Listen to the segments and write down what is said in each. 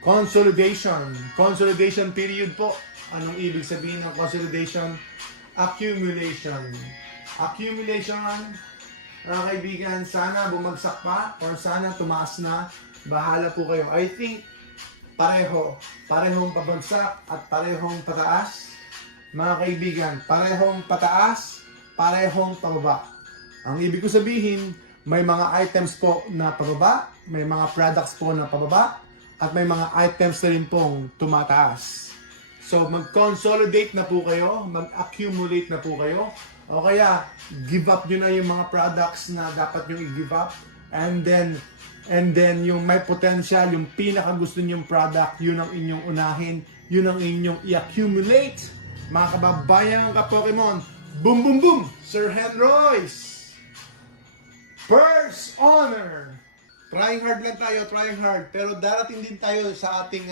Consolidation. Consolidation period po. Anong ibig sabihin ng consolidation? Accumulation. Accumulation, mga kaibigan, sana bumagsak pa or sana tumaas na. Bahala po kayo. I think pareho. Parehong pabagsak at parehong pataas. Mga kaibigan, parehong pataas, parehong pababa. Ang ibig ko sabihin, may mga items po na pababa, may mga products po na pababa, at may mga items na rin pong tumataas. So, mag-consolidate na po kayo, mag-accumulate na po kayo, o kaya, give up nyo na yung mga products na dapat nyo i-give up, and then yung may potential, yung pinaka gusto nyong product, yun ang inyong unahin, yun ang inyong i-accumulate. Mga kababayan ka Pokemon, boom boom boom, Sir Henroyce! First honor! Trying hard lang tayo, trying hard. Pero darating din tayo sa ating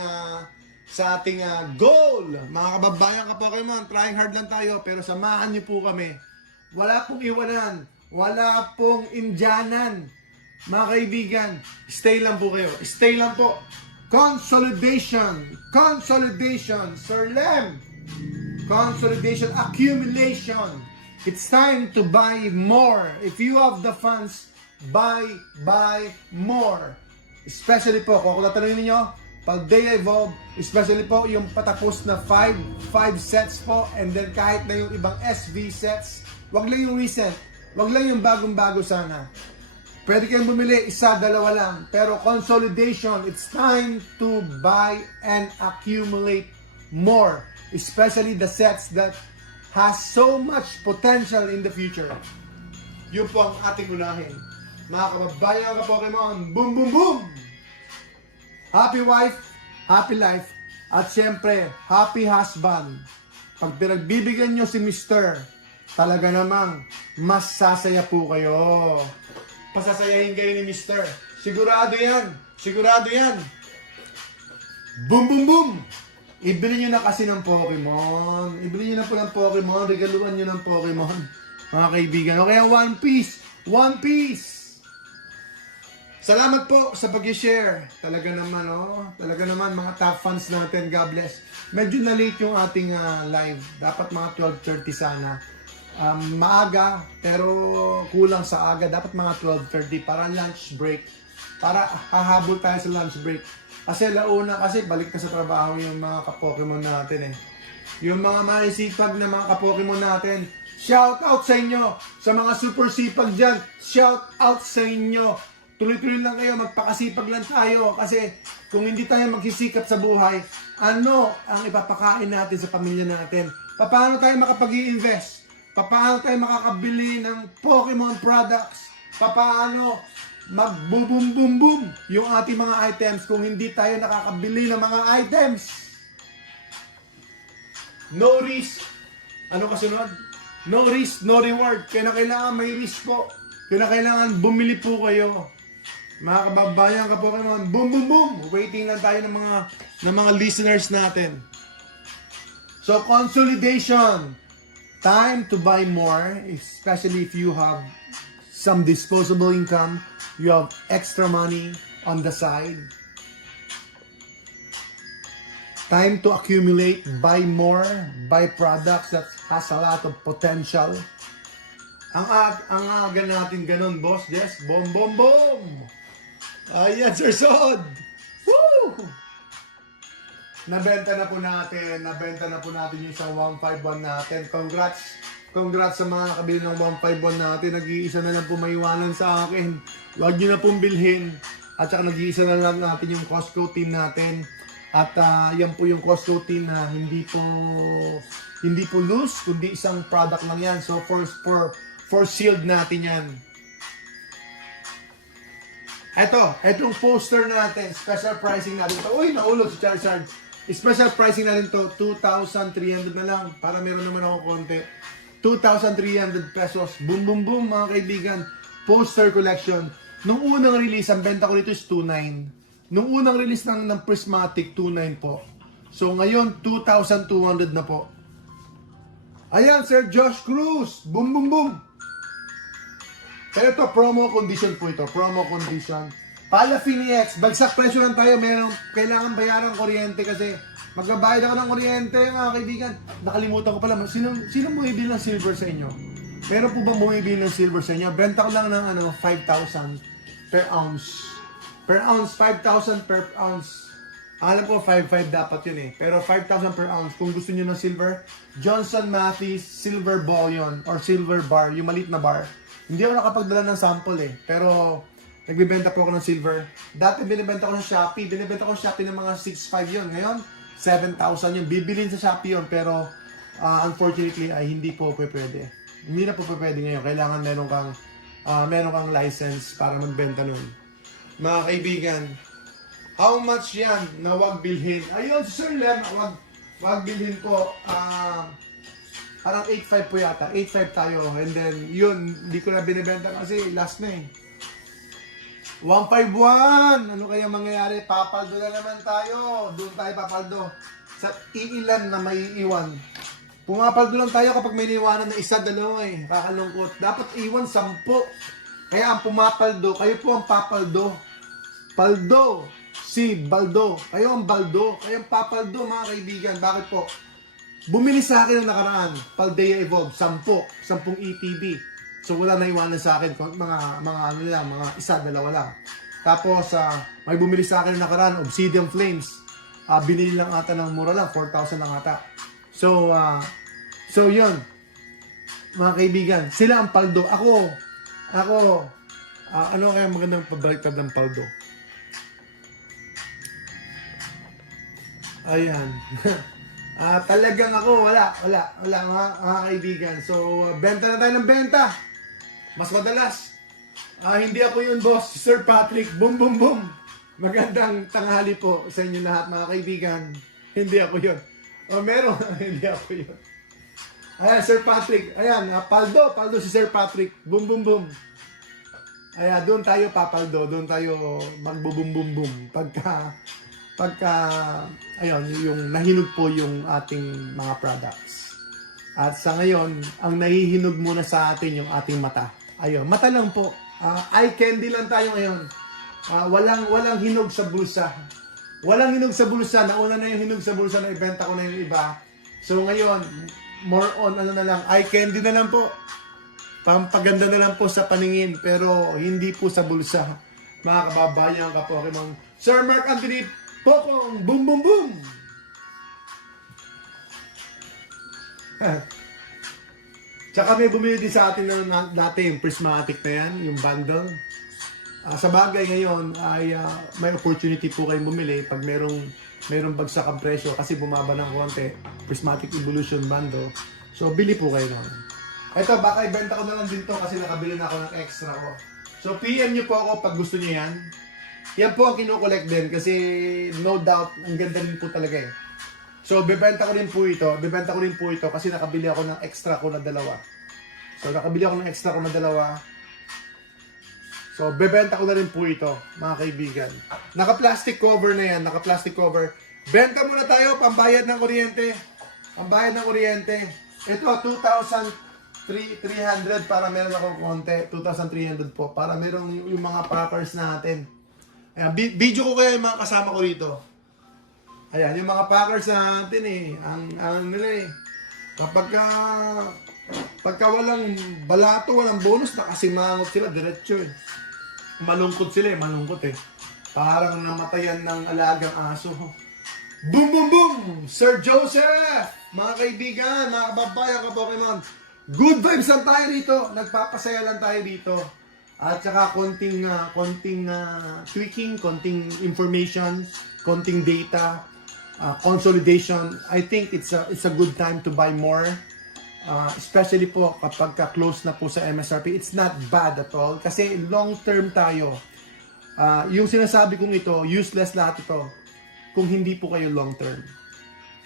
goal. Mga kababayan ka Pokemon, trying hard lang tayo. Pero samahan niyo po kami. Wala pong iwanan. Wala pong indyanan. Mga kaibigan, stay lang po kayo. Stay lang po. Consolidation. Consolidation. Sir Lem. Consolidation. Accumulation. It's time to buy more. If you have the funds, buy more. Especially po, kung ako tatanungin ninyo, pag Day Evolve, especially po yung patapos na 5 sets po, and then kahit na yung ibang SV sets, wag lang yung recent, wag lang yung bagong-bago sana. Pwede kayong bumili, isa, dalawa lang. Pero consolidation, it's time to buy and accumulate more. Especially the sets that has so much potential in the future. Yun po ang ating unahin. Mga kababayan ka Pokemon, boom boom boom! Happy wife, happy life, at syempre, happy husband. Pag pinagbibigyan nyo si Mr., talaga namang mas sasaya po kayo. Pasasayahin kayo ni Mr. Sigurado yan, sigurado yan. Boom boom boom! Ibili nyo na kasi ng Pokemon. Ibili nyo na po ng Pokemon. Regaluan nyo ng Pokemon. Mga kaibigan. O kaya One Piece. One Piece. Salamat po sa pag-share. Talaga naman, Talaga naman, mga top fans natin. God bless. Medyo na-late yung ating live. Dapat mga 12:30 sana. Maaga, pero kulang sa aga. Dapat mga 12:30 para lunch break. Para hahabol tayo sa lunch break. Kasi launa kasi balik na sa trabaho yung mga ka-Pokemon natin eh. Yung mga maisipag na mga ka-Pokemon natin, shout out sa inyo! Sa mga super sipag dyan, shout out sa inyo! Tuloy-tuloy lang kayo, magpakasipag lang tayo. Kasi kung hindi tayo magsisikap sa buhay, ano ang ipapakain natin sa pamilya natin? Paano tayo makapag-i-invest? Paano tayo makakabili ng Pokemon products? Paano mag-boom-boom-boom-boom yung ating mga items kung hindi tayo nakakabili ng mga items? No risk. Ano kasunod? No risk, no reward. Kaya na kailangan may risk po. Kaya na kailangan bumili po kayo. Mga kababayan ka Pokemon, boom boom boom! Waiting lang tayo ng mga listeners natin. So, consolidation. Time to buy more, especially if you have some disposable income, you have extra money on the side. Time to accumulate, buy more, buy products that has a lot of potential. Ang aga natin ganun, Boss Jess. Boom, boom, boom! Ayan, Sir Sod! Woo! Nabenta na po natin yung isang 151 natin. Congrats sa mga nakabili ng 151 natin. Nag-iisa na lang po maiwanan sa akin. Huwag nyo na pong bilhin. At saka nag-iisa na lang natin yung Costco team natin. At yan po yung Costco team na hindi po loose, kundi isang product lang yan. So for sealed natin yan. Etong poster natin, special pricing natin to. Uy, naulog si Charizard. Special pricing natin to, 2,300 na lang. Para meron naman ako konti. 2,300 pesos. Boom, boom, boom, mga kaibigan. Poster collection. Nung unang release, ang benta ko dito is 2,900. Nung unang release ng Prismatic, 2,900 po. So, ngayon, 2,200 na po. Ayan, Sir Josh Cruz. Boom, boom, boom. Pero ito, promo condition po ito. Promo condition. Pala Phoenix, bagsak presyo lang tayo. Kailangan bayaran kuryente kasi magbabayad ako ng kuryente, mga kaibigan. Nakalimutan ko pala, sino bumibili ng silver sa inyo? Meron po ba bumibili ng silver sa inyo? Benta ko lang ng 5,000 per ounce. Per ounce, 5,000 per ounce. Alam ko, 5,500 dapat yun eh. Pero 5,000 per ounce. Kung gusto niyo ng silver, Johnson Matthey Silver Bullion or Silver Bar, yung maliit na bar. Hindi ako nakapagdala ng sample eh. Pero nagbibenta po ako ng silver. Dati binibenta ko sa Shopee. Binibenta ko sa Shopee ng mga 6,500 yun. Ngayon, 7,000 yun. Bibilin sa Shopee yun. Pero unfortunately ay hindi po pwede. Hindi na po pwede ngayon. Kailangan meron kang license para magbenta nun. Mga kaibigan, how much yan na wag bilhin? Ayun, Sir Lem, wag bilhin po. Parang 8,500 po yata. 8,500 tayo. And then, yun, hindi ko na binibenta kasi last na eh. 151! Ano kaya mangyayari? Papaldo na naman tayo. Doon tayo papaldo. Sa iilan na may iwan. Pumapaldo lang tayo kapag may niwanan na isa, dalawa eh. Kakalungkot. Dapat iwan 10. Kaya ang pumapaldo, kayo po ang papaldo. Paldo. Si Baldo. Kayo ang baldo. Kayo ang papaldo, mga kaibigan. Bakit po? Bumili sa akin ang nakaraan. Paldea Evolve. 10 ETB. So wala na iwanan sa akin. Mga isa, dalawa lang. Tapos, may bumili sa akin ang nakaraan. Obsidian Flames. Binili lang ata ng mura lang. 4,000 lang ata. So yun, mga kaibigan, sila ang paldo. Ako, ano kaya magandang pabaliktad ng paldo? Ayan. Talagang ako, wala mga kaibigan. So, benta na tayo ng benta. Mas madalas. Hindi ako yun, boss. Sir Patrick, boom, boom, boom. Magandang tanghali po sa inyo lahat, mga kaibigan. Hindi ako yun. Meron. Hindi ako yun. Ayan, Sir Patrick. Ayan, paldo si Sir Patrick. Boom, boom, boom. Ayan, doon tayo papaldo. Doon tayo magbo-boom, boom, boom. Ayun, yung nahinog po yung ating mga products. At sa ngayon, ang nahihinog muna sa atin yung ating mata. Ayun, mata lang po. Eye candy lang tayo ngayon. Walang hinog sa bulsa. Walang hinog sa bulsa. Nauna na yung hinog sa bulsa na ibenta ko na yung iba. So ngayon, more on eye candy na lang po. Pampaganda na lang po sa paningin. Pero hindi po sa bulsa. Mga kababayan ka po. Sir Mark Anthony Pokong, boom boom boom. Tsaka may bumili din sa atin na natin yung prismatic na yan, yung bundle. Sa bagay ngayon ay may opportunity po kayong bumili pag merong bagsak ang presyo kasi bumaba ng konti. Prismatic Evolution Bundle. So bili po kayo naman. Ito, baka ibenta ko na lang din to kasi nakabili na ako ng extra ko. So PM nyo po ako pag gusto nyo yan. Yan po ang kinukolect din kasi no doubt ang ganda rin po talaga eh. So bebenta ko rin po ito kasi nakabili ako ng extra ko na dalawa. So, bebenta ko na rin po ito, mga kaibigan. Naka-plastic cover na yan, Benta muna tayo, pambayad ng kuryente. Ito, 2,300 para meron akong konti. 2,300 po, para meron yung mga packers natin. Ayan, video ko kaya yung mga kasama ko rito. Ayan, yung mga packers natin eh. Pagka walang balato, walang bonus, nakasimangot sila, diretso eh. Malungkot sila eh. Parang namatayan ng alagang aso. Boom, boom, boom! Sir Joseph! Mga kaibigan, mga kababayan ka Pokemon. Good vibes lang tayo dito. Nagpapasaya lang tayo dito. At saka konting tweaking, konting information, konting data, consolidation. I think it's a good time to buy more. Especially po kapag ka-close na po sa MSRP, it's not bad at all kasi long term tayo. Yung sinasabi kong ito, useless lahat ito kung hindi po kayo long term.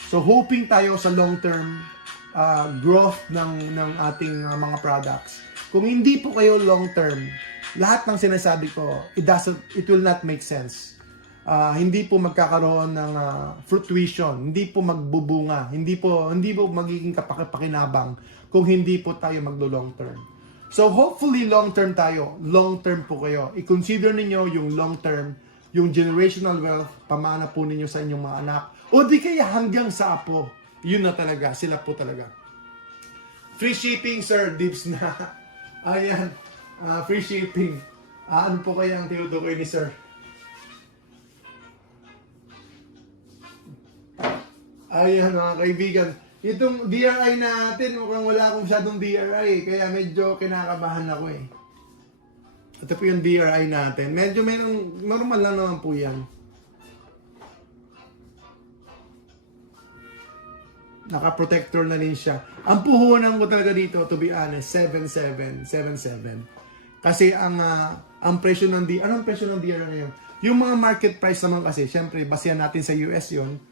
So hoping tayo sa long term growth ng ating mga products. Kung hindi po kayo long term, lahat ng sinasabi ko, it will not make sense. Hindi po magkakaroon ng fruition, hindi po magbubunga, hindi po magiging kapakinabang kung hindi po tayo maglo-long term. So hopefully long term tayo. Long term po kayo. I-consider ninyo yung long term, yung generational wealth, pamana po ninyo sa inyong mga anak. O di kaya hanggang sa apo. Yun na talaga. Sila po talaga. Free shipping, sir. Dibs na. Ayan. Free shipping. Ano po kaya ang tinutukoy ni sir? Ayan mga kaibigan. Itong DRI natin, mukhang wala akong masyadong DRI. Kaya medyo kinakabahan ako eh. Ito po yung DRI natin. Medyo normal lang naman po yan. Naka-protector na rin siya. Ang puhunan ko talaga dito, to be honest, 77. Kasi ang presyo ng DRI, anong presyo ng DRI ngayon? Yung mga market price naman kasi, syempre, basehan natin sa US yon,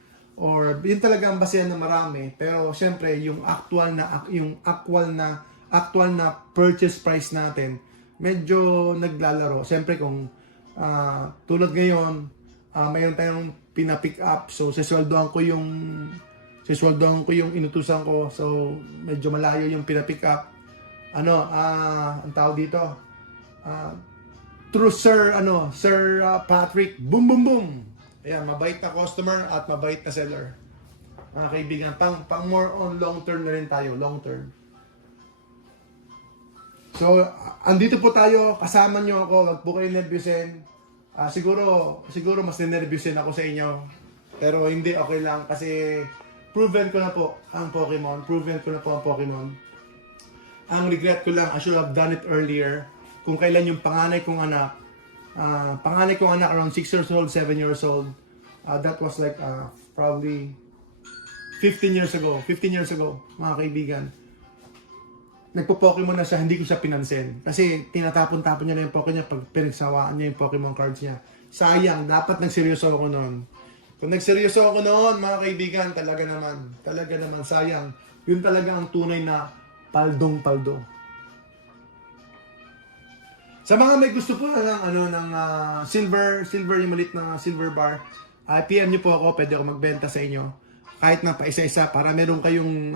or yun talaga ang basehan ng marami. Pero syempre, yung actual na purchase price natin, medyo naglalaro. Syempre kung tulad ngayon, mayroon tayong pina-pick up, so sisweldohan ko yung inutusan ko, so medyo malayo yung pina-pick up. Ang tawag dito, through Sir Patrick, boom boom boom. Ayan, mabait na customer at mabait na seller. Mga kaibigan, pang more on long term na rin tayo, long term. So, andito po tayo, kasama nyo ako, wag po kayo nervyusin. Siguro mas ninervyusin ako sa inyo. Pero hindi, okay lang kasi proven ko na po ang Pokemon. Ang regret ko lang, I should have done it earlier. Kung kailan yung panganay kong anak around 6 years old, 7 years old. That was like probably 15 years ago, mga kaibigan. Nagpo-Pokemon na siya, hindi ko siya pinansin. Kasi tinatapon-tapon niya na yung Pokemon niya pag pinagsawaan niya yung Pokemon cards niya. Sayang, dapat nagseryoso ako noon. Kung nagseryoso ako noon, mga kaibigan, talaga naman sayang. Yun talaga ang tunay na paldong-paldo. Sa mga may gusto po ng silver yung malit na silver bar, PM niyo po ako, pwede ako magbenta sa inyo. Kahit na pa isa-isa para meron kayong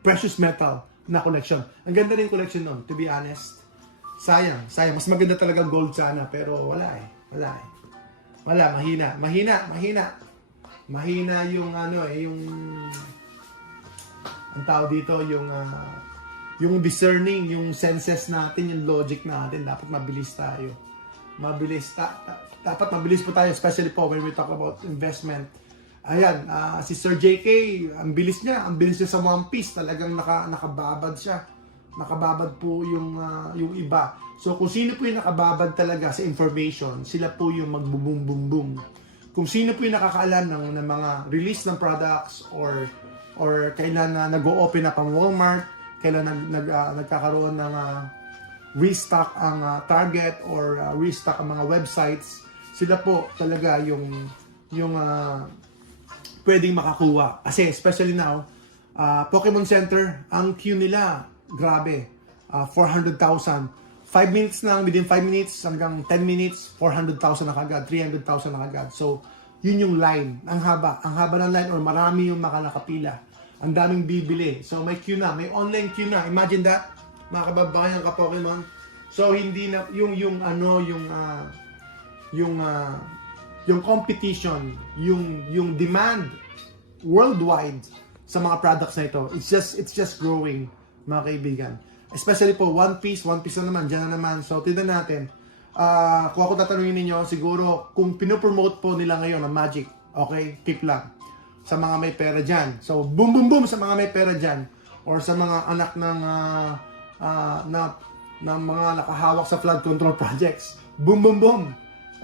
precious metal na collection. Ang ganda rin collection nun, to be honest. Sayang. Mas maganda talaga gold sana, pero wala eh. Mahina yung ang tao dito, yung discerning, yung senses natin, yung logic natin, dapat mabilis tayo. Dapat mabilis po tayo, especially po when we talk about investment. Ayan, si Sir JK, ang bilis niya sa One Piece, talagang nakababad siya. Nakababad po yung iba. So kung sino po yung nakababad talaga sa information, sila po yung mag-boom boom boom. Kung sino po yung nakakaalam ng mga release ng products or kailan na nag-o-open up ang Walmart, kailan nagkakaroon ng restock ang Target or restock ang mga websites, sila po talaga yung pwedeng makakuha. Kasi especially now, Pokemon Center, ang queue nila, grabe, 400,000. 5 minutes lang, within 5 minutes hanggang 10 minutes, 400,000 na kagad, 300,000 na kagad. So, yun yung line. Ang haba ng line or marami yung nakapila. Ang daming bibili. So, may queue na, may online queue na. Imagine that, mga kababayan ka Pokemon. So, hindi na, yung competition, yung demand worldwide sa mga products na ito, it's just growing, mga kaibigan. Especially po One Piece na naman, dyan na naman. So tignan natin, kung ako tatanungin ninyo, siguro kung pinopromote po nila ngayon ang Magic, okay, keep lang sa mga may pera dyan. So boom boom boom sa mga may pera dyan, or sa mga anak ng mga nakahawak sa flood control projects, boom boom boom.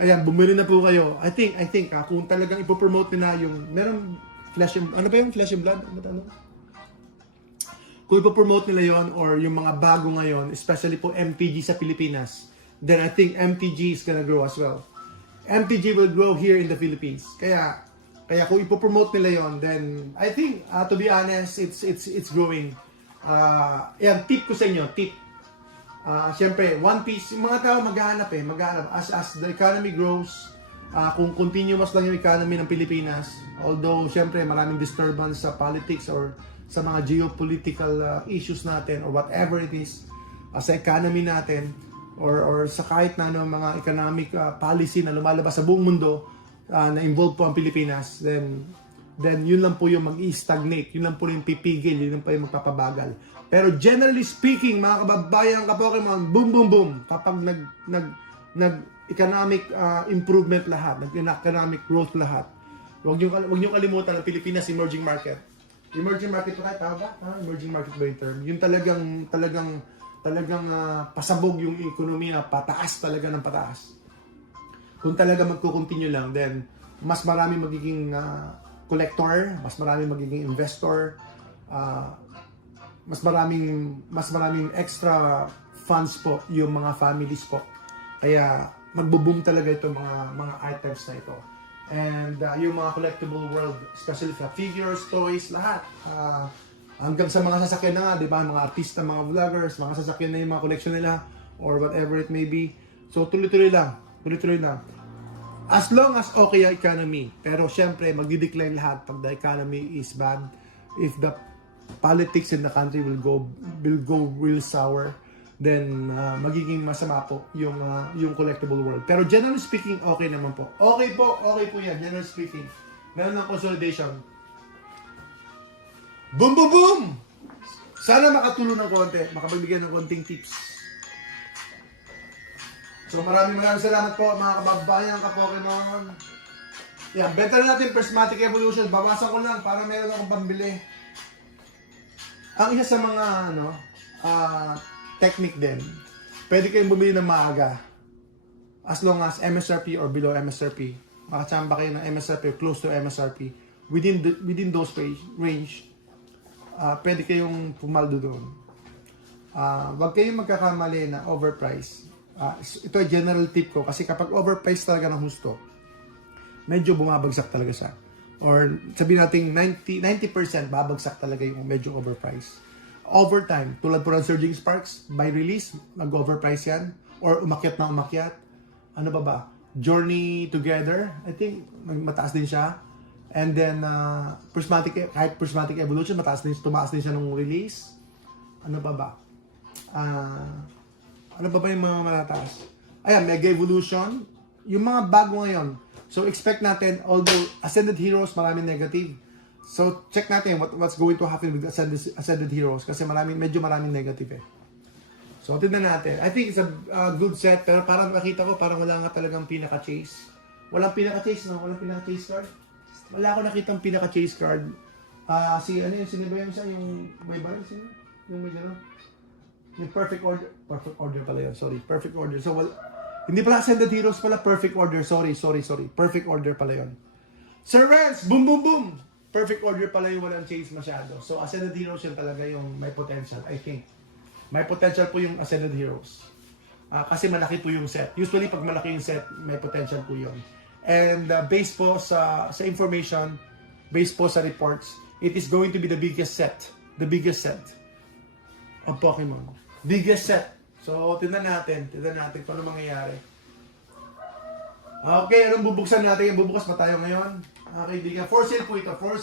Ayan, bumili na po kayo. I think kung talagang ipopromote nila yung, meron Flash and, ano ba yung Flash and Blood? Kung ipopromote nila yon or yung mga bago ngayon, especially po MTG sa Pilipinas, then I think MTG is gonna grow as well. MTG will grow here in the Philippines. Kaya kung ipopromote nila yon, then I think, to be honest, it's growing. Yan, tip ko sa inyo, tip. Siyempre, One Piece, yung mga tao maghahanap. As the economy grows, kung continuous lang yung economy ng Pilipinas, although siyempre maraming disturbance sa politics or sa mga geopolitical issues natin or whatever it is, sa economy natin, or sa kahit na ano, mga economic policy na lumalabas sa buong mundo na involved po ang Pilipinas, then yun lang po yung mag-stagnate, yun lang po yung pipigil, yun lang po yung magpapabagal. Pero generally speaking, mga kababayan, ka-Pokemon, boom, boom, boom, kapag nag-economic improvement lahat, nag-economic growth lahat, huwag niyo kalimutan ang Pilipinas emerging market. Emerging market ba tayo ba? Emerging market ba yung term? Yung talagang pasabog yung ekonomiya, pataas talaga ng pataas. Kung talaga magko-continue lang, then mas marami magiging collector, mas marami magiging investor, mas maraming extra funds po yung mga families po. Kaya magbo-boom talaga ito mga items na ito. And yung mga collectible world, especially sa figures, toys, lahat. Hanggang sa mga sasakyan na nga, di ba? Mga artista, mga vloggers, mga sasakyan na yung mga collection nila or whatever it may be. So tuloy-tuloy lang. Tuloy-tuloy lang. As long as okay ang economy. Pero syempre, magdi-decline lahat pag the economy is bad. If the politics in the country will go real sour, then magiging masama po yung collectible world. Pero generally speaking, okay naman po. Okay po yan, generally speaking. Meron ng consolidation. Boom, boom, boom! Sana makatulong ng konti, makapagbigyan ng konting tips. So maraming salamat po mga kababayan, ka-Pokemon. Yan, benta na natin Prismatic Evolution. Babasan ko lang para meron akong pambili. Ang isa sa mga technique din, pwede kayong bumili ng maaga. As long as MSRP or below MSRP. Makachamba kayo ng MSRP or close to MSRP. Within those range, pwede kayong pumaldo doon. Huwag kayong magkakamali na overprice. Ito ay general tip ko kasi kapag overprice talaga ng husto, medyo bumabagsak talaga siya. Or sabihin natin 90% babagsak talaga yung medyo overprice. Overtime, tulad po ng Surging Sparks, by release, nag-overprice yan. Or umakyat na umakyat. Ano ba? Journey Together, I think, mataas din siya. And then, kahit Prismatic Evolution, tumaas din siya nung release. Ano ba? Ano ba yung mga matataas? Ayan, Mega Evolution. Yung mga bago ngayon. So, expect natin, although Ascended Heroes, maraming negative. So, check natin what's going to happen with Ascended Heroes kasi medyo maraming negative eh. So, tignan natin. I think it's a good set, pero parang nakita ko, parang wala nga talagang pinaka-chase. Walang pinaka-chase, no? Walang pinaka-chase card. Wala ako nakitang pinaka-chase card. Sino ba yung isa? Yung may baril, sino? Yung may gano'n? Yung Perfect Order pala yun. Sorry, Perfect Order. So, hindi pala Ascended Heroes pala, Perfect Order. Sorry. Perfect Order pala yun. Sir Rance, boom, boom, boom! Perfect Order pala yung walang chase masyado. So, Ascended Heroes yun talaga yung may potential, I think. May potential po yung Ascended Heroes. Kasi malaki po yung set. Usually, pag malaki yung set, may potential po yun. And based po sa information, based po sa reports, it is going to be the biggest set. The biggest set of Pokemon. Biggest set. So, tignan natin kung ano mangyayari. Okay, anong bubuksan natin? Bubukas pa tayo ngayon. Kaibigan, for sale po ito. For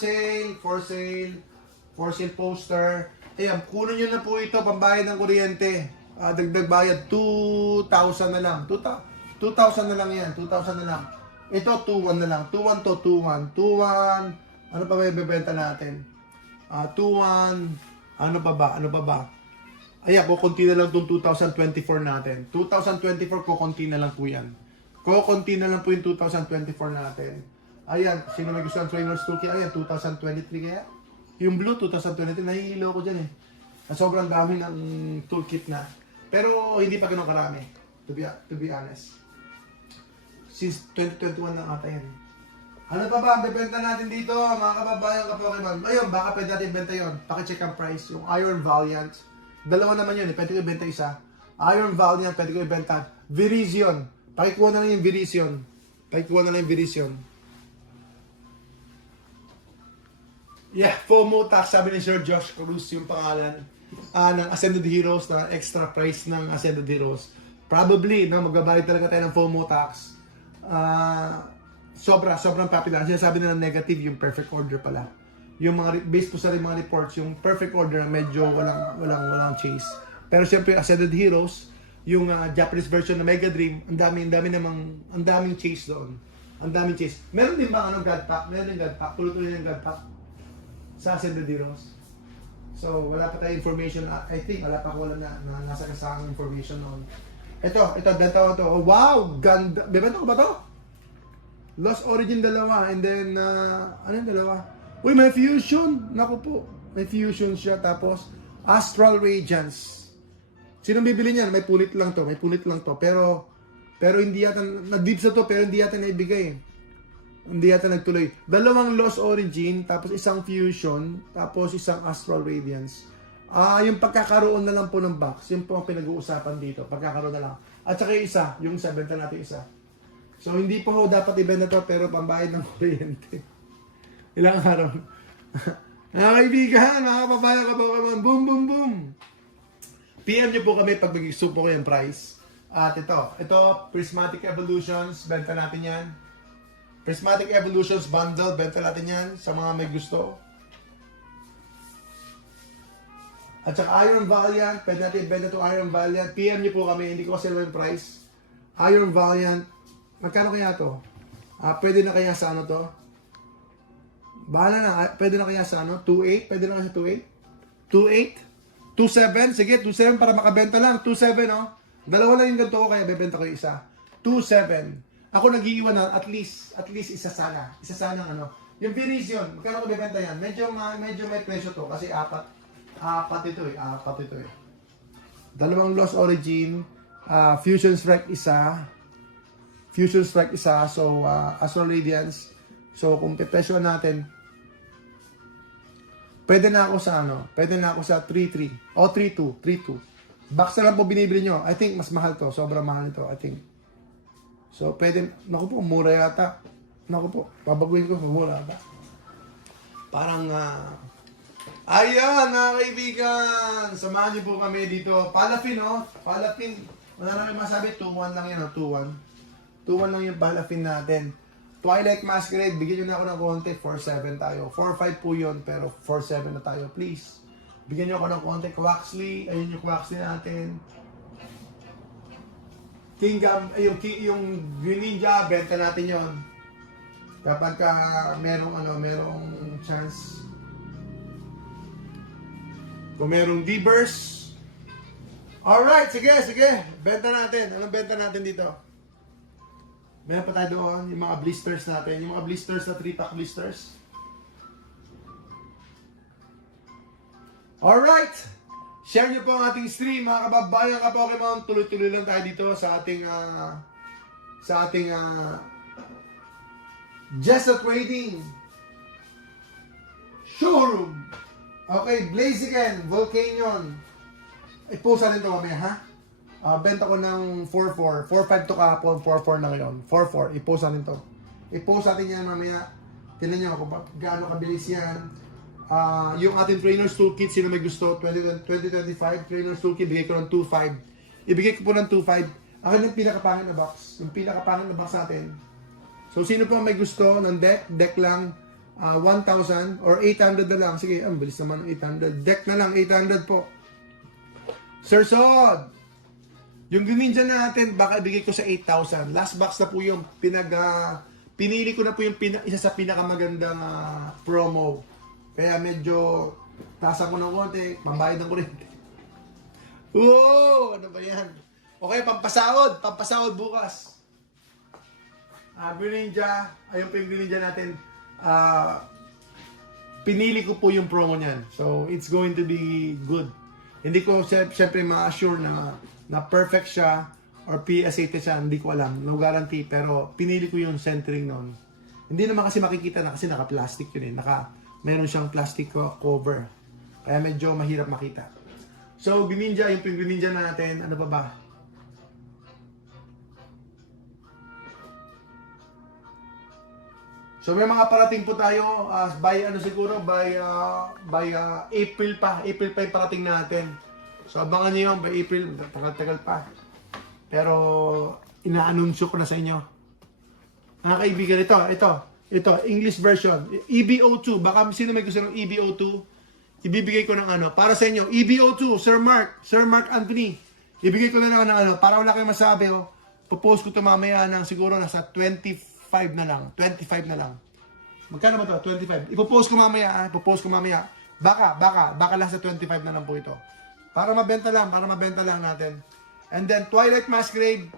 sale poster. Ayan, kunin nyo na po ito, pambayad ng kuryente. Dagdag bayad, 2,000 na lang. 2,000 na lang yan, 2,000 na lang. Ito, 2,1 na lang. 2,1 to, 2,1. 2,1. Ano pa ba yung bebenta natin? 2,1. Ano pa ba? Ayan, kukunti na lang itong 2024 natin. 2024, kukunti na lang po yan. Kukunti na lang po yung 2024 natin. Ayan, sino may gusto ng Trainer's Toolkit? Ayan, 2023 kaya? Yung blue, 2023, nahihilo ko dyan eh. Sobrang dami ng toolkit na. Pero hindi pa ganun karami, to be honest. Since 2021 na ata yan. Ano pa ba ang bebenta natin dito, mga kababayan, ka-Pokemon? Ayun, baka pwede natin benta yun. Pakicheck ang price. Yung Iron Valiant. Dalawa naman yun, pwede ko ibenta isa. Iron Valiant, pwede ko ibenta. Virizion. Pakikuha na lang yung Virizion. Yeah, FOMO tax, sabi ni Sir Josh Cruz yung pangalan ng Ascended Heroes, na extra price ng Ascended Heroes. Probably, no, magbabayad talaga tayo ng FOMO tax. Sobrang popular. Sinasabi na negative yung Perfect Order pala. yung mga based po sa mga reports, yung perfect order na medyo walang chase. Pero syempre Ascended Heroes, yung Japanese version na Mega Dream, ang daming chase doon. Ang daming chase. Meron din ba God Pack? Meron din God Pack. Tuloy-tuloy yung God Pack sa Ascended Heroes. So, wala pa tayong information. I think, wala pa ako na nasa kasang information noon. Ito, benta ko to. Oh, wow! Ganda! Bebenta ko ba to? Lost Origin dalawa. And then, ano yung dalawa? Uy, may Fusion! Naku po. May Fusion siya. Tapos, Astral Radiance. Sinong bibili niyan? May punit lang to. Pero hindi yata, nag-deep sa to, pero hindi yata naibigay. Hindi yata nagtuloy. Dalawang Lost Origin, tapos isang Fusion, tapos isang Astral Radiance. Yung pagkakaroon na lang po ng box, yun po ang pinag-uusapan dito. Pagkakaroon na lang. At saka yung isa, yung isa, benta natin isa. So, hindi po ho dapat ibenta to, pero pambayad ng kuryente. Ilang araw. Mga kaibigan, mga kababayan, kababayan, boom, boom, boom. PM nyo po kami pag mag-gusto po ko yung price. At ito, Prismatic Evolutions, benta natin yan. Prismatic Evolutions bundle, benta natin yan sa mga may gusto. At saka Iron Valiant, pwede natin benta to Iron Valiant. PM nyo po kami, hindi ko kasi alam yung price. Iron Valiant, magkano kaya to? Pwede na kaya sa ano to? Bahala na, pwede na kaya sa ano? 2.8? Pwede na kaya sa 2.8? 2.8? 2.7? Sige, 2.7 para makabenta lang. 2.7, oh. Dalawa lang yung ganito ko, kaya bebenta ko yung isa. 2.7. Ako nag-iiwan na, at least isa sana. Isa sana ano. Yung Virizion, magkano ko bebenta yan? Medyo may presyo to, kasi apat ito eh. Dalawang Lost Origin, Fusion Strike isa, so Astral Radiance. So kung pipresyo natin, pwede na ako sa 3.3 o 3.2. Box na lang po binibili nyo. I think mas mahal to, sobrang mahal ito, I think. So pwede, naku po, mura yata. Naku po, babaguhin ko, mura yata. Parang ayan, mga kaibigan! Samahan niyo po kami dito. Palafin, oh. Palafin. Wala namin masabi. 2-1 lang yan, oh. 2-1. 2-1 lang yung Palafin natin. Twilight Masquerade, bigyan nyo na ako ng konti. 4-7 tayo. 4-5 po yun, pero 4-7 na tayo. Please. Bigyan nyo ako ng konti. Quaxley. Ayun yung Quaxley natin. Yung Green Ninja, benta natin yon. Kapag merong chance. Kung merong D-Burst. Alright, sige. Benta natin. Anong benta natin dito? Meron pa tayo doon, yung mga blisters natin. Yung mga blisters na 3-pack blisters. Alright! Share nyo po ang ating stream, mga kababayan ka Pokemon. Tuloy-tuloy lang tayo dito sa ating Jessa Trading Showroom. Okay, Blaziken, Volcanion. Ipusa rin ito mamaya, ha? Benta ko ng 4-4. 4-5 to kahapon, 4-4 na ngayon. 4-4, ipusa rin to. Ipusa natin yan mamaya. Tignan nyo kung gaano kabilis yan. Yung ating Trainer's Toolkit, sino may gusto, 2025 Trainer's Toolkit, bigay ko ng 2.5. Ibigay ko po ng 2.5. Akin yung pinakapangit na box. Yung pinakapangit na box natin. So, sino po may gusto ng deck lang, 1,000 or 800 na lang. Sige, bilis naman ng 800. Deck na lang, 800 po. Sir Sod! Yung Greninja natin, baka ibigay ko sa 8,000. Last box na po yung pinili ko na po yung isa sa pinakamagandang promo. Kaya medyo tasa ko ng konti, mambayad ng kuryente. Wow! Ano ba yan? Okay, pampasahod bukas. Greninja, ayun po yung Greninja natin. Pinili ko po yung promo niyan. So, it's going to be good. Hindi ko siyempre ma-assure na perfect siya or PSA siya, hindi ko alam. No guarantee, pero pinili ko yung centering noon. Hindi naman kasi makikita na kasi naka-plastic yun eh. Meron siyang plastic cover. Kaya medyo mahirap makita. So, Greninja, yung Greninja natin, ano pa ba? So may mga parating po tayo by April pa yung parating natin. So abangan niyo by April, tagal pa. Pero inaanunsyo ko na sa inyo. Mga kaibigan, Ito, English version. EBO2. Baka sino may gusto ng EBO2? Ibibigay ko ng ano. Para sa inyo, EBO2, Sir Mark Anthony. Ibigay ko na lang ng ano. Para wala kayong masabi, oh. Popost ko ito mamaya ng siguro nasa 25 na lang. 25 na lang. Magkano ba ito? 25. Ipopost ko mamaya, ah. Ipopost ko mamaya. Baka lang sa 25 na lang po ito. Para mabenta lang natin. And then, Twilight Masquerade,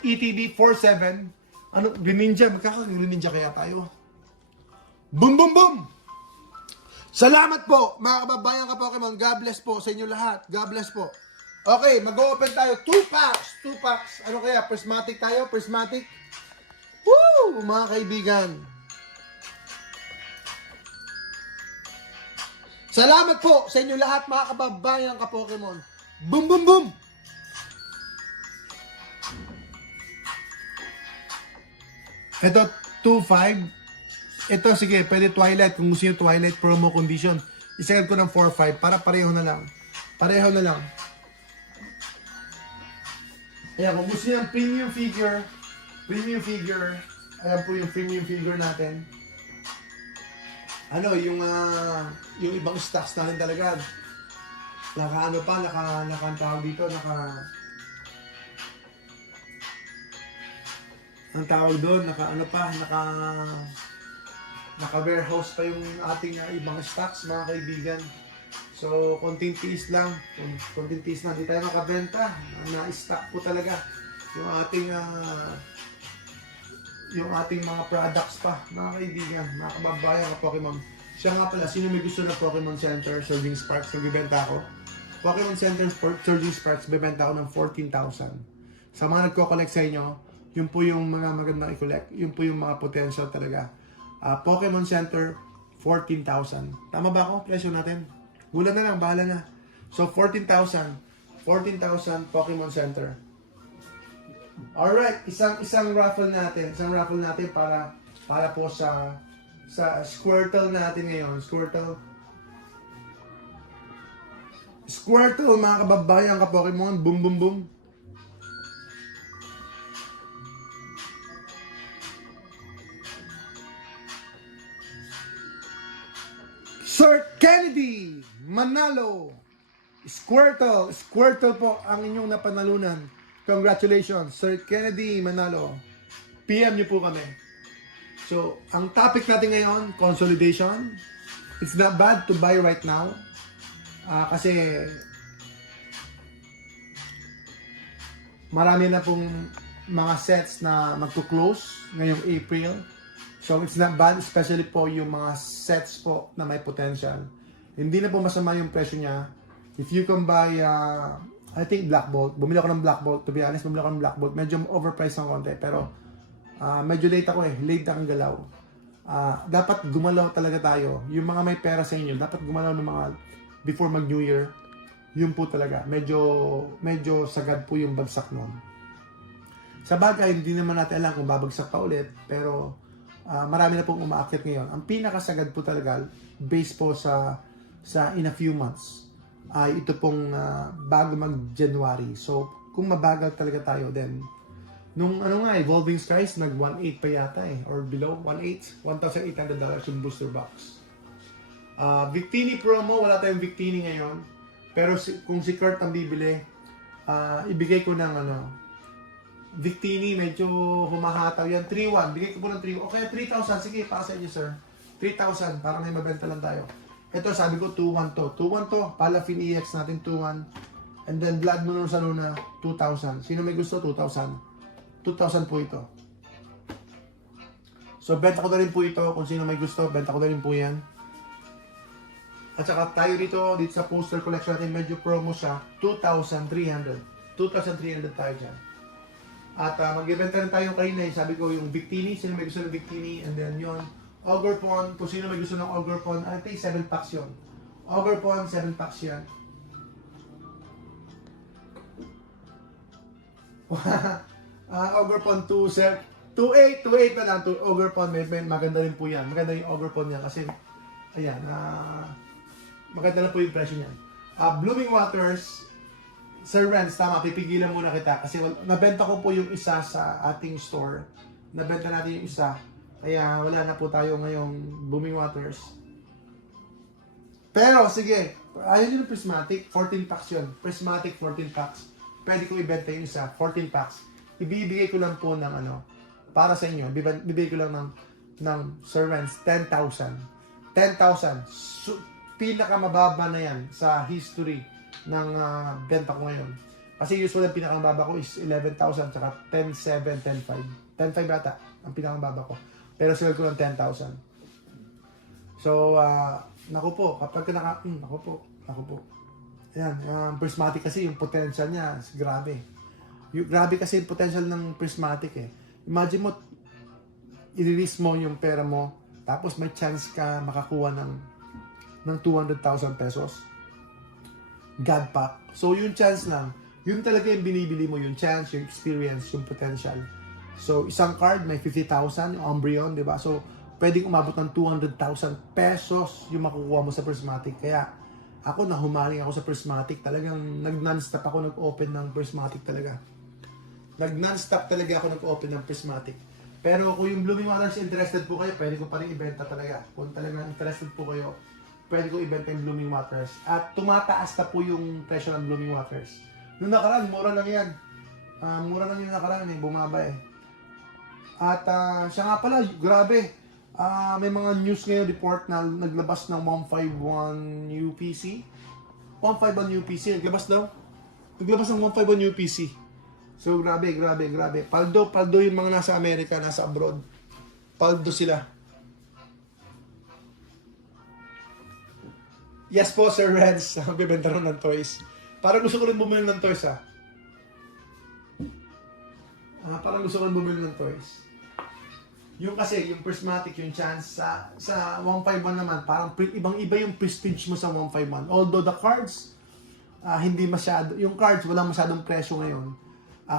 ETB 47. Ano, Greninja, magkaka-Greninja kaya tayo. Boom, boom, boom! Salamat po, mga kababayan ka Pokemon. God bless po sa inyo lahat. God bless po. Okay, mag-open tayo. 2 packs. 2 packs. Ano kaya? Prismatic tayo? Prismatic? Woo! Mga kaibigan. Salamat po sa inyo lahat, mga kababayan ka Pokemon. Boom, boom, boom! Ito, 2.5. Ito, sige, pwede Twilight. Kung gusto nyo Twilight promo condition. Isagad ko ng 4.5 para pareho na lang. Pareho na lang. Ayan, kung gusto nyo ng premium figure, ayan po yung premium figure natin. Ano, yung ibang stocks natin talaga. Naka-ano pa, naka-tawag dito, ang tawag doon, naka-warehouse pa yung ating ibang stocks, mga kaibigan. So, konting tiis lang. Hindi tayo makabenta. Na-stock po talaga yung ating mga products pa, mga kaibigan, mga kababayan ka Pokemon. Siya nga pala, sino may gusto ng Pokemon Center, Surging Sparks, nagbibenta ako. Pokemon Center Surging Sparks, bibenta ako ng 14,000. Sa mga nagko-collect sa inyo, yun po yung mga magandang i-collect. Yun po yung mga potential talaga. Pokemon Center, 14,000. Tama ba ako? Presyo natin? Gulan na lang, bahala na. So, 14,000 Pokemon Center. Alright, isang raffle natin. Para po sa Squirtle natin ngayon. Squirtle, mga kababayan ka Pokemon. Boom, boom, boom. Sir Kennedy Manalo, Squirtle po ang inyong napanalunan. Congratulations, Sir Kennedy Manalo. PM niyo po kami. So, ang topic natin ngayon, consolidation. It's not bad to buy right now. Kasi marami na pong mga sets na magpo-close ngayong April. So, it's not bad, especially po yung mga sets po na may potential. Hindi na po masama yung presyo niya. If you can buy, I think Black Bolt. Bumili ako ng Black Bolt. To be honest, bumili ako ng Black Bolt. Medyo overpriced ng konti. Pero, medyo late ako eh. Late na ang galaw. Dapat gumalaw talaga tayo. Yung mga may pera sa inyo, dapat gumalaw ng mga before mag-New Year. Yun po talaga. Medyo sagad po yung bagsak nun. Sa bagay, hindi naman natin alam kung babagsak pa ulit. Pero, marami na pong umaakit ngayon. Ang pinakasagad po talaga, based po sa in a few months, ay ito pong bago mag-January. So, kung mabagal talaga tayo, then, nung Evolving Skies, nag 1.8 pa yata eh, or below, 1.8, $1,800 yung booster box. Victini promo, wala tayong Victini ngayon. Pero kung si Kurt ang bibili, ibigay ko ng Victini, medyo humahataw yan. 3.1. Bigay ko po ng 3.1. Okay, 3,000. Sige, pasa inyo, sir. 3,000. Para may mabenta lang tayo. Ito, sabi ko, 2.1 to. 2.1 to. Palafin EX natin, 2.1. And then, Blood Moon sa Luna, 2,000. Sino may gusto? 2,000. 2,000 po ito. So, benta ko na rin po ito. Kung sino may gusto, benta ko na rin po yan. At saka tayo dito sa poster collection natin, medyo promo siya. 2,300. 2,300 tayo dyan. At mag-event rin tayo kanina, sabi ko yung Victini, sino may gusto ng Victini, and then yun, Ogre-Pon, kung sino may gusto ng Ogre-Pon, I think 7 packs yun. Ogre-Pon, 7 packs yan. Ogre-Pon 2.8 na lang, Ogre-Pon, may maganda rin po yan. Maganda yung Ogre-Pon niya kasi, ayan, maganda na po yung presyo niyan. Blooming Waters, Sir Renz, tama, pipigilan muna kita kasi nabenta ko po yung isa sa ating store. Nabenta natin yung isa. Kaya wala na po tayo ngayong Booming Waters. Pero sige, ayaw nyo ng prismatic, 14 packs yun. Prismatic 14 packs. Pwede ko ibenta yung isa, 14 packs. Ibibigay ko lang po ng ano, para sa inyo, bibigay ko lang ng Sir Renz, 10,000. 10,000. Pinakamababa na yan sa history ng benta ko ngayon. Kasi usually ang pinakamababa ko is 11,000, tsaka 10,700, 10,500. 10,500 bata ang pinakamababa ko. Pero sila ko lang 10,000. So, naku po, kapag naku po. Ayan, prismatic kasi yung potential niya, grabe. Grabe kasi yung potential ng prismatic eh. Imagine mo, i-release mo yung pera mo, tapos may chance ka makakuha ng 200,000 pesos. God pack. So, yung chance lang, yun talaga yung binibili mo, yung chance, yung experience, yung potential. So, isang card, may 50,000, yung Umbreon, di ba? So, pwedeng umabot ng 200,000 pesos yung makukuha mo sa prismatic. Kaya, ako, nahumaling ako sa prismatic. Talagang nag-non-stop ako nag-open ng prismatic talaga. Nag-non-stop talaga ako nag-open ng prismatic. Pero kung yung Blooming Waters interested po kayo, pwede ko pa rin ibenta talaga. Kung talagang interested po kayo, pwede ko ibenta yung Blooming Waters. At tumataas na po yung presyo ng Blooming Waters. Noong nakaraan, mura lang yan. Mura lang yung nakaraan eh, bumaba eh. At siya nga pala, grabe. May mga news ngayon report na naglabas ng 151 UPC. 151 UPC, naglabas daw. Naglabas ng 151 UPC. So, grabe. Paldo yung mga nasa Amerika, nasa abroad. Paldo sila. Yes po, Sir Renz. Bibenta rin ng toys. Parang gusto ko rin bumili ng toys, ha? Parang gusto ko rin bumili ng toys. Yung kasi, yung prismatic, yung chance sa 151 naman, parang ibang-iba yung prestige mo sa 151. Although the cards, hindi masyado, yung cards, wala masyadong presyo ngayon.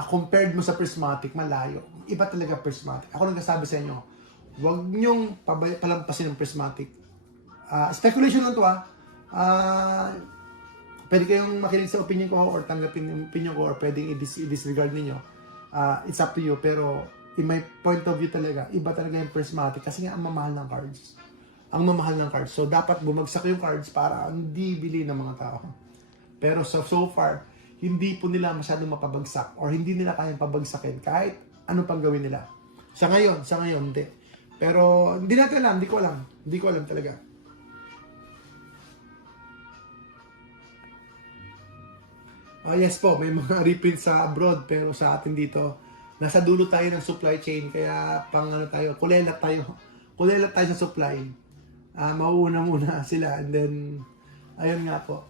Compared mo sa prismatic, malayo. Iba talaga prismatic. Ako nagsasabi sa inyo, huwag nyong palampasin ng prismatic. Speculation lang to pwede kayong makinig sa opinion ko or tanggapin yung opinion ko or pwedeng i-disregard ninyo. It's up to you. Pero in my point of view talaga, iba talaga yung prismatic kasi nga ang mamahal ng cards. Ang mamahal ng cards. So dapat bumagsak yung cards para hindi bili ng mga tao. Pero so far, hindi po nila masyadong mapabagsak or hindi nila kayang pabagsakin kahit ano pang gawin nila. Sa ngayon, hindi. Pero hindi natin alam, hindi ko alam talaga. Yes po, may mga reprint sa abroad pero sa atin dito, nasa dulo tayo ng supply chain kaya kulelat tayo sa supply. Mauuna muna sila and then ayun nga po.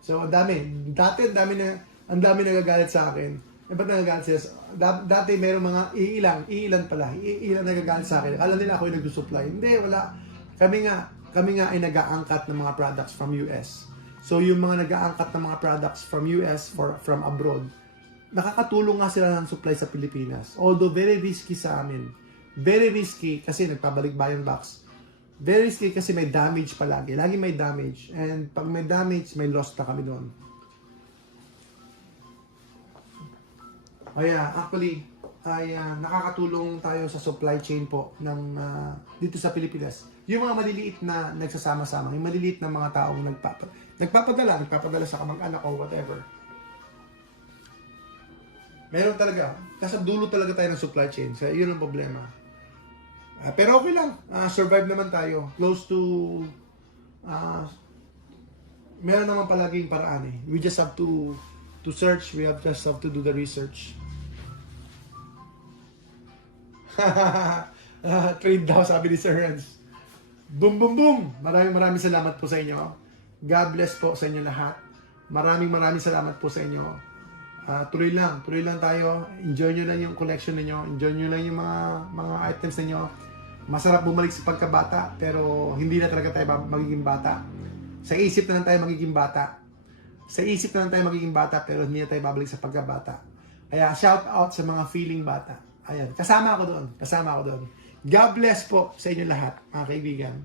So, ang dami nagagalit sa akin. Ba't nagagalit sila? Dati mayroong mga iilan nagagalit sa akin. Alam nila ako yung nag-supply. Hindi, wala. Kami nga ay nag-aangkat ng mga products from US. So, yung mga nag-aangkat ng mga products from US, from abroad, nakakatulong nga sila ng supply sa Pilipinas. Although, very risky sa amin. Very risky kasi nagpabalik buy box. Very risky kasi may damage palagi. Lagi may damage. And pag may damage, may loss na kami doon. Actually, nakakatulong tayo sa supply chain po ng dito sa Pilipinas. Yung mga maliliit na nagsasama-sama, yung maliliit na mga taong nagpapadala sa kamag-anak o whatever. Meron talaga. Nasa dulo talaga tayo ng supply chain. So, yun ang problema. Pero okay lang. Survive naman tayo. Close to... meron naman palaging paraan eh. We just have to search. We just have to do the research. Trade daw, sabi ni Sir Renz. Boom, boom, boom! Maraming salamat po sa inyo. God bless po sa inyo lahat. Maraming salamat po sa inyo. Tuloy lang tayo. Enjoy nyo lang yung collection niyo. Enjoy nyo lang yung mga items niyo. Masarap bumalik sa pagkabata, pero hindi na talaga tayo magiging bata. Sa isip na lang tayo magiging bata. Pero hindi na tayo babalik sa pagkabata. Kaya shout out sa mga feeling bata. Ayan, kasama ako doon. God bless po sa inyo lahat, mga kaibigan.